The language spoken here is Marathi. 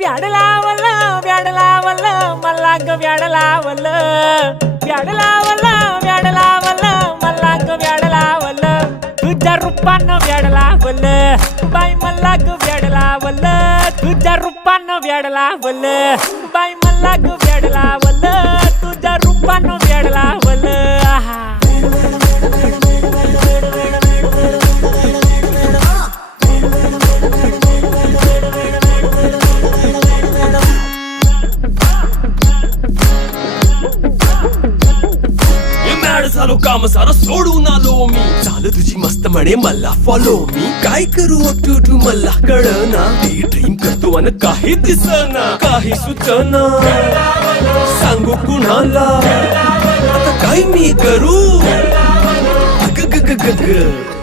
व्याड लावलं मला ग व्याड लावलं मला ग व्याड लावलं तुझ्या रूपानं व्याड लावलं बाई मला ग व्याड लावलं तुझ्या रूपानं व्याड लावलं बाई मला ग व्याड लावलं तुझ्या रूपानं व्याड लावलं आहा झालो काम सारं सोडून आलो मी झालं तुझी मस्त म्हणे मला फॉलो मी काय करू उठू मला कळना ती ड्रीम करतो अन काही दिसना काही सुचना सांगू कुणाला आता काय मी करू ग ग ग ग ग